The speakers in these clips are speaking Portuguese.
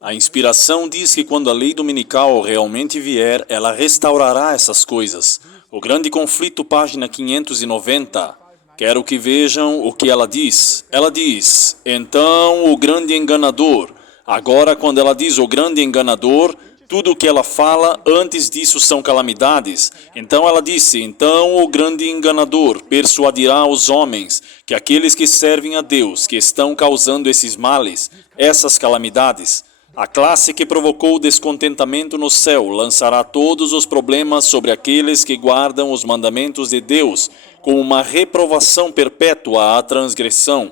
A inspiração diz que quando a lei dominical realmente vier, ela restaurará essas coisas. O Grande Conflito, página 590. Quero que vejam o que ela diz. Ela diz, então o grande enganador. Agora, quando ela diz o grande enganador, tudo o que ela fala antes disso são calamidades. Então ela disse, então o grande enganador persuadirá os homens que aqueles que servem a Deus, que estão causando esses males, essas calamidades. A classe que provocou descontentamento no céu lançará todos os problemas sobre aqueles que guardam os mandamentos de Deus, com uma reprovação perpétua à transgressão.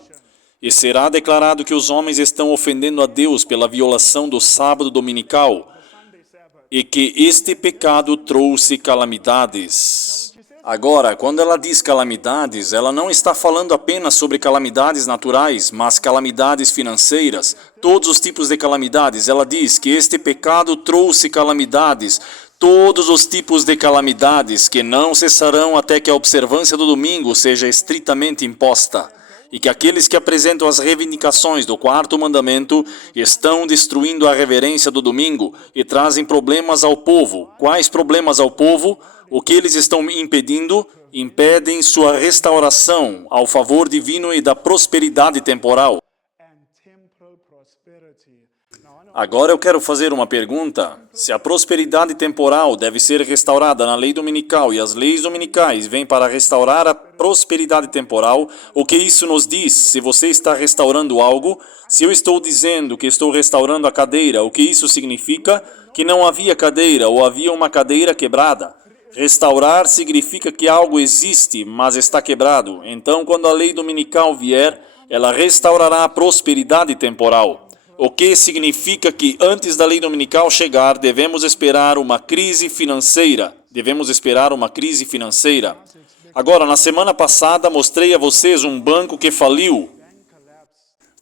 E será declarado que os homens estão ofendendo a Deus pela violação do sábado dominical, e que este pecado trouxe calamidades. Agora, quando ela diz calamidades, ela não está falando apenas sobre calamidades naturais, mas calamidades financeiras, todos os tipos de calamidades. Ela diz que este pecado trouxe calamidades, todos os tipos de calamidades que não cessarão até que a observância do domingo seja estritamente imposta. E que aqueles que apresentam as reivindicações do quarto mandamento estão destruindo a reverência do domingo e trazem problemas ao povo. Quais problemas ao povo? O que eles estão impedindo? Impedem sua restauração ao favor divino e da prosperidade temporal. Agora eu quero fazer uma pergunta. Se a prosperidade temporal deve ser restaurada na lei dominical e as leis dominicais vêm para restaurar a prosperidade temporal, o que isso nos diz? Se você está restaurando algo, se eu estou dizendo que estou restaurando a cadeira, o que isso significa? Que não havia cadeira ou havia uma cadeira quebrada. Restaurar significa que algo existe, mas está quebrado. Então, quando a lei dominical vier, ela restaurará a prosperidade temporal. O que significa que antes da lei dominical chegar, devemos esperar uma crise financeira. Agora, na semana passada, mostrei a vocês um banco que faliu.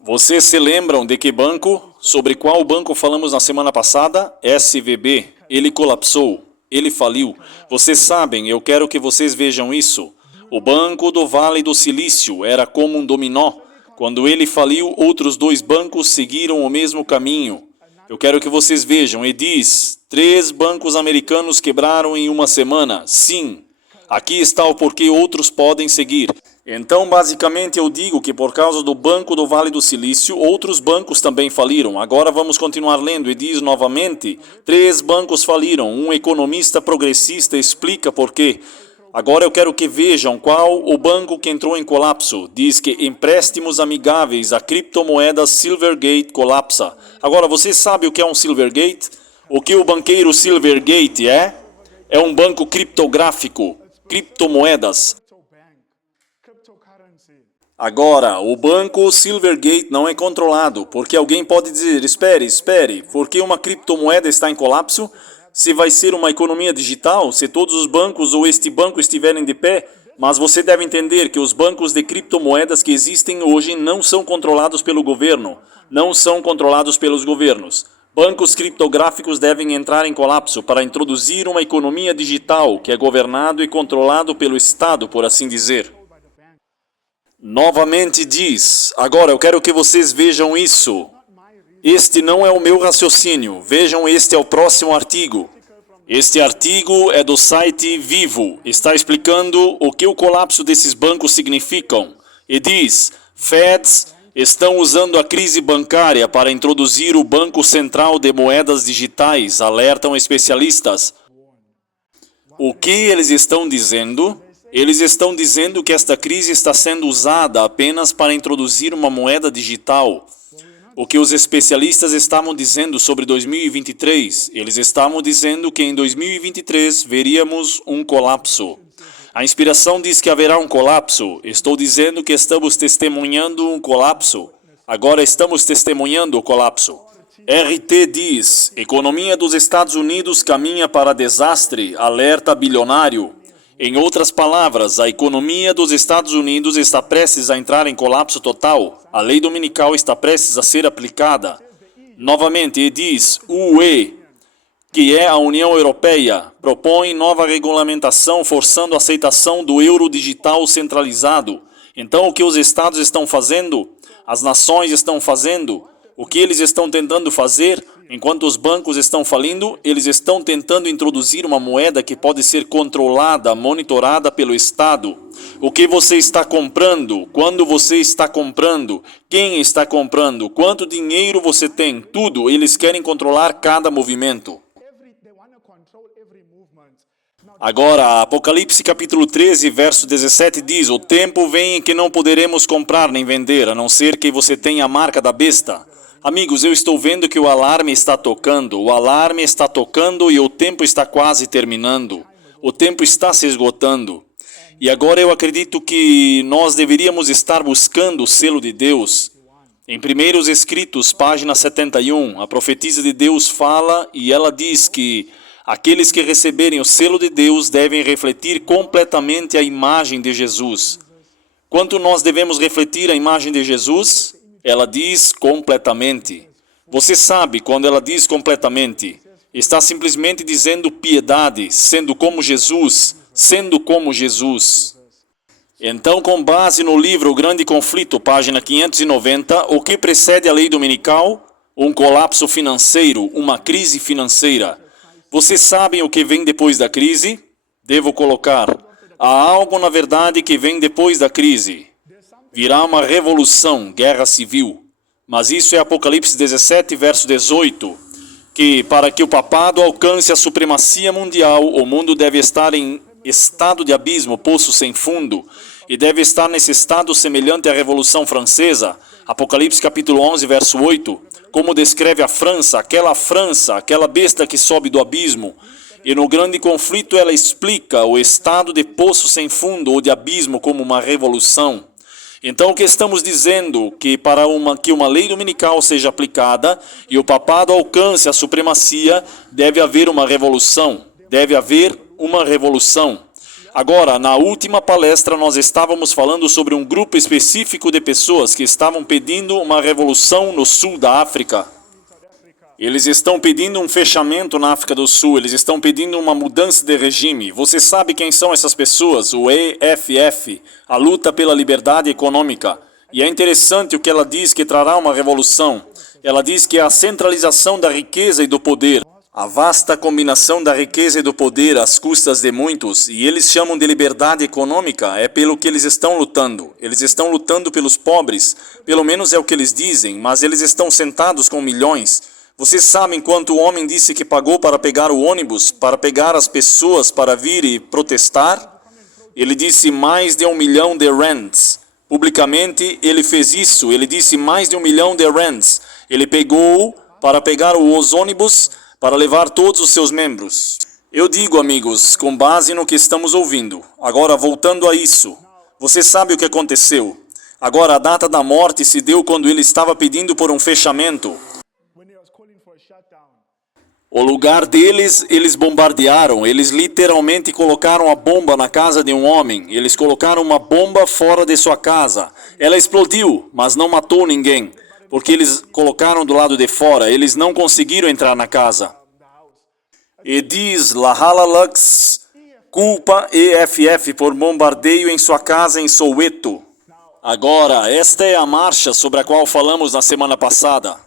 Vocês se lembram de que banco? Sobre qual banco falamos na semana passada? SVB. Ele colapsou. Ele faliu. Vocês sabem, eu quero que vocês vejam isso. O Banco do Vale do Silício era como um dominó. Quando ele faliu, outros dois bancos seguiram o mesmo caminho. Eu quero que vocês vejam. E diz, 3 bancos americanos quebraram em uma semana. Sim, aqui está o porquê outros podem seguir. Então, basicamente, eu digo que por causa do Banco do Vale do Silício, outros bancos também faliram. Agora vamos continuar lendo e diz novamente, 3 bancos faliram. Um economista progressista explica por quê. Agora eu quero que vejam qual o banco que entrou em colapso. Diz que empréstimos amigáveis a criptomoedas Silvergate colapsa. Agora, você sabe o que é um Silvergate? O que o banqueiro Silvergate é? É um banco criptográfico, criptomoedas. Agora, o banco Silvergate não é controlado, porque alguém pode dizer, espere, porque uma criptomoeda está em colapso? Se vai ser uma economia digital, se todos os bancos ou este banco estiverem de pé, mas você deve entender que os bancos de criptomoedas que existem hoje não são controlados pelo governo, não são controlados pelos governos. Bancos criptográficos devem entrar em colapso para introduzir uma economia digital que é governado e controlado pelo Estado, por assim dizer. Novamente diz, agora eu quero que vocês vejam isso. Este não é o meu raciocínio. Vejam, este é o próximo artigo. Este artigo é do site Vivo. Está explicando o que o colapso desses bancos significam. E diz, Feds estão usando a crise bancária para introduzir o Banco Central de Moedas Digitais, alertam especialistas. O que eles estão dizendo? Eles estão dizendo que esta crise está sendo usada apenas para introduzir uma moeda digital. O que os especialistas estavam dizendo sobre 2023, eles estavam dizendo que em 2023 veríamos um colapso. A inspiração diz que haverá um colapso. Estou dizendo que estamos testemunhando um colapso. Agora estamos testemunhando o colapso. RT diz, economia dos Estados Unidos caminha para desastre, alerta bilionário. Em outras palavras, a economia dos Estados Unidos está prestes a entrar em colapso total. A lei dominical está prestes a ser aplicada. Novamente, diz, UE, que é a União Europeia, propõe nova regulamentação forçando a aceitação do euro digital centralizado. Então, o que os Estados estão fazendo? As nações estão fazendo? O que eles estão tentando fazer? Enquanto os bancos estão falindo, eles estão tentando introduzir uma moeda que pode ser controlada, monitorada pelo Estado. O que você está comprando, quando você está comprando, quem está comprando, quanto dinheiro você tem, tudo, eles querem controlar cada movimento. Agora, Apocalipse capítulo 13, verso 17 diz: o tempo vem em que não poderemos comprar nem vender, a não ser que você tenha a marca da besta. Amigos, eu estou vendo que o alarme está tocando e o tempo está quase terminando. O tempo está se esgotando. E agora eu acredito que nós deveríamos estar buscando o selo de Deus. Em Primeiros Escritos, página 71, a profetisa de Deus fala e ela diz que aqueles que receberem o selo de Deus devem refletir completamente a imagem de Jesus. Quanto nós devemos refletir a imagem de Jesus? Ela diz completamente. Você sabe, quando ela diz completamente, está simplesmente dizendo piedade, sendo como Jesus, sendo como Jesus. Então, com base no livro O Grande Conflito, página 590, o que precede a lei dominical? Um colapso financeiro, uma crise financeira. Vocês sabem o que vem depois da crise? Devo colocar, há algo na verdade que vem depois da crise. Virá uma revolução, guerra civil. Mas isso é Apocalipse 17, verso 18, que para que o papado alcance a supremacia mundial, o mundo deve estar em estado de abismo, poço sem fundo, e deve estar nesse estado semelhante à Revolução Francesa. Apocalipse capítulo 11, verso 8, como descreve a França, aquela besta que sobe do abismo. E no grande conflito ela explica o estado de poço sem fundo ou de abismo como uma revolução. Então o que estamos dizendo? Que para que uma lei dominical seja aplicada e o papado alcance a supremacia, deve haver uma revolução. Deve haver uma revolução. Agora, na última palestra nós estávamos falando sobre um grupo específico de pessoas que estavam pedindo uma revolução no sul da África. Eles estão pedindo um fechamento na África do Sul, eles estão pedindo uma mudança de regime. Você sabe quem são essas pessoas? O EFF, a luta pela liberdade econômica. E é interessante o que ela diz que trará uma revolução. Ela diz que é a centralização da riqueza e do poder. A vasta combinação da riqueza e do poder às custas de muitos, e eles chamam de liberdade econômica, é pelo que eles estão lutando. Eles estão lutando pelos pobres, pelo menos é o que eles dizem, mas eles estão sentados com milhões. Vocês sabem quanto o homem disse que pagou para pegar o ônibus, para pegar as pessoas para vir e protestar? Ele disse mais de 1 milhão de rands. Publicamente ele fez isso, ele disse mais de 1 milhão de rands. Ele pegou para pegar os ônibus para levar todos os seus membros. Eu digo, amigos, com base no que estamos ouvindo. Agora, voltando a isso, você sabe o que aconteceu. Agora, a data da morte se deu quando ele estava pedindo por um fechamento. O lugar deles, eles bombardearam, eles literalmente colocaram a bomba na casa de um homem. Eles colocaram uma bomba fora de sua casa. Ela explodiu, mas não matou ninguém, porque eles colocaram do lado de fora, eles não conseguiram entrar na casa. E diz Lahala Lux, culpa EFF por bombardeio em sua casa em Soweto. Agora, esta é a marcha sobre a qual falamos na semana passada.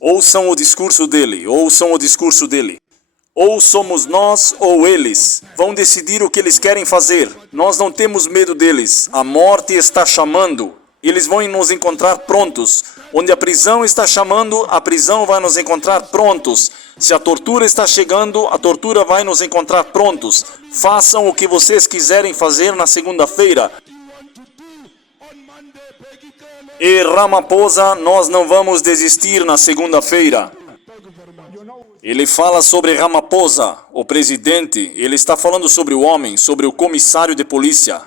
Ouçam o discurso dele, ouçam o discurso dele. Ou somos nós ou eles. Vão decidir o que eles querem fazer. Nós não temos medo deles. A morte está chamando. Eles vão nos encontrar prontos. Onde a prisão está chamando, a prisão vai nos encontrar prontos. Se a tortura está chegando, a tortura vai nos encontrar prontos. Façam o que vocês quiserem fazer na segunda-feira. E Ramaphosa, nós não vamos desistir na segunda-feira. Ele fala sobre Ramaphosa, o presidente. Ele está falando sobre o homem, sobre o comissário de polícia.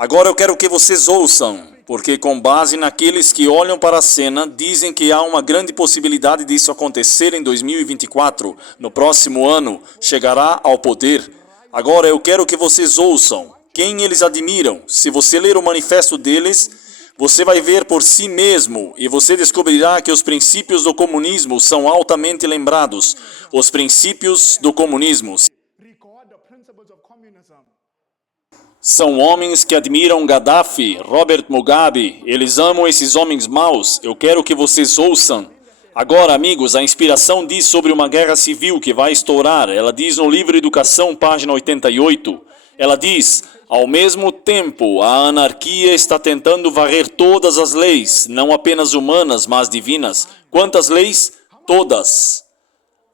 Agora eu quero que vocês ouçam, porque com base naqueles que olham para a cena, dizem que há uma grande possibilidade disso acontecer em 2024, no próximo ano, chegará ao poder. Agora eu quero que vocês ouçam quem eles admiram. Se você ler o manifesto deles, você vai ver por si mesmo e você descobrirá que os princípios do comunismo são altamente lembrados. Os princípios do comunismo são homens que admiram Gaddafi, Robert Mugabe. Eles amam esses homens maus. Eu quero que vocês ouçam. Agora, amigos, a inspiração diz sobre uma guerra civil que vai estourar. Ela diz no livro Educação, página 88. Ela diz: ao mesmo tempo, a anarquia está tentando varrer todas as leis, não apenas humanas, mas divinas. Quantas leis? Todas.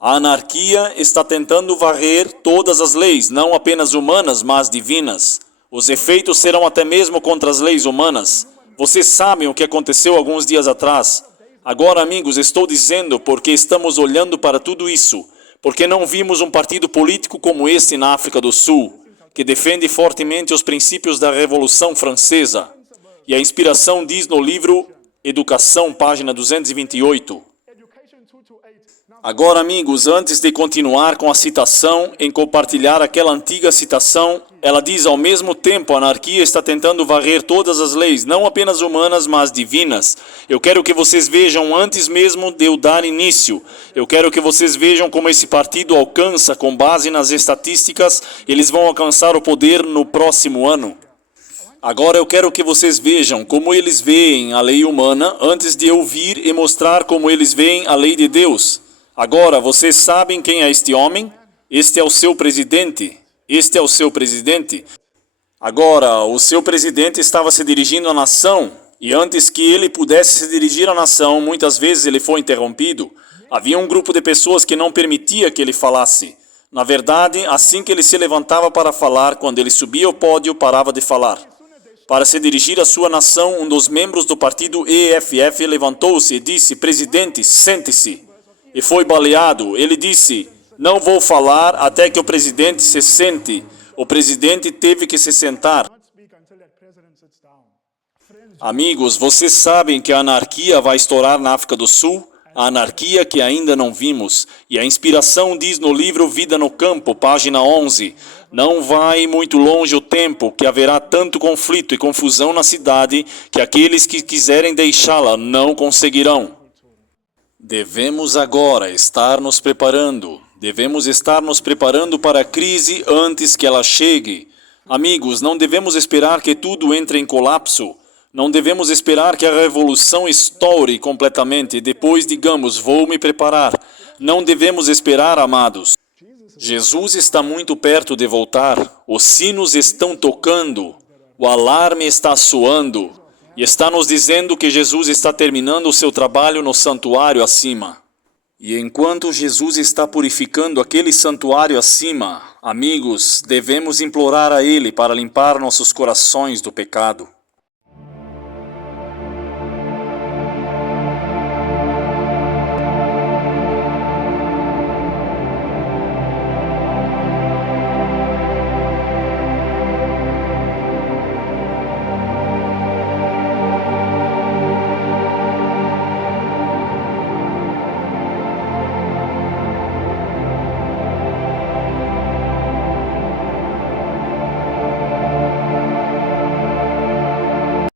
A anarquia está tentando varrer todas as leis, não apenas humanas, mas divinas. Os efeitos serão até mesmo contra as leis humanas. Vocês sabem o que aconteceu alguns dias atrás. Agora, amigos, estou dizendo porque estamos olhando para tudo isso, porque não vimos um partido político como este na África do Sul, que defende fortemente os princípios da Revolução Francesa. E a inspiração diz no livro Educação, página 228. Agora, amigos, antes de continuar com a citação, em compartilhar aquela antiga citação, ela diz: ao mesmo tempo, a anarquia está tentando varrer todas as leis, não apenas humanas, mas divinas. Eu quero que vocês vejam antes mesmo de eu dar início. Eu quero que vocês vejam como esse partido alcança, com base nas estatísticas, eles vão alcançar o poder no próximo ano. Agora eu quero que vocês vejam como eles veem a lei humana antes de eu vir e mostrar como eles veem a lei de Deus. Agora, vocês sabem quem é este homem? Este é o seu presidente. Este é o seu presidente. Agora, o seu presidente estava se dirigindo à nação, e antes que ele pudesse se dirigir à nação, muitas vezes ele foi interrompido. Havia um grupo de pessoas que não permitia que ele falasse. Na verdade, assim que ele se levantava para falar, quando ele subia ao pódio, parava de falar. Para se dirigir à sua nação, um dos membros do partido EFF levantou-se e disse: presidente, sente-se. E foi baleado. Ele disse: não vou falar até que o presidente se sente. O presidente teve que se sentar. Amigos, vocês sabem que a anarquia vai estourar na África do Sul? A anarquia que ainda não vimos. E a inspiração diz no livro Vida no Campo, página 11. Não vai muito longe o tempo que haverá tanto conflito e confusão na cidade que aqueles que quiserem deixá-la não conseguirão. Devemos agora estar nos preparando. Devemos estar nos preparando para a crise antes que ela chegue. Amigos, não devemos esperar que tudo entre em colapso. Não devemos esperar que a revolução estoure completamente e depois digamos: vou me preparar. Não devemos esperar, amados. Jesus está muito perto de voltar. Os sinos estão tocando. O alarme está soando. E está nos dizendo que Jesus está terminando o seu trabalho no santuário acima. E enquanto Jesus está purificando aquele santuário acima, amigos, devemos implorar a Ele para limpar nossos corações do pecado.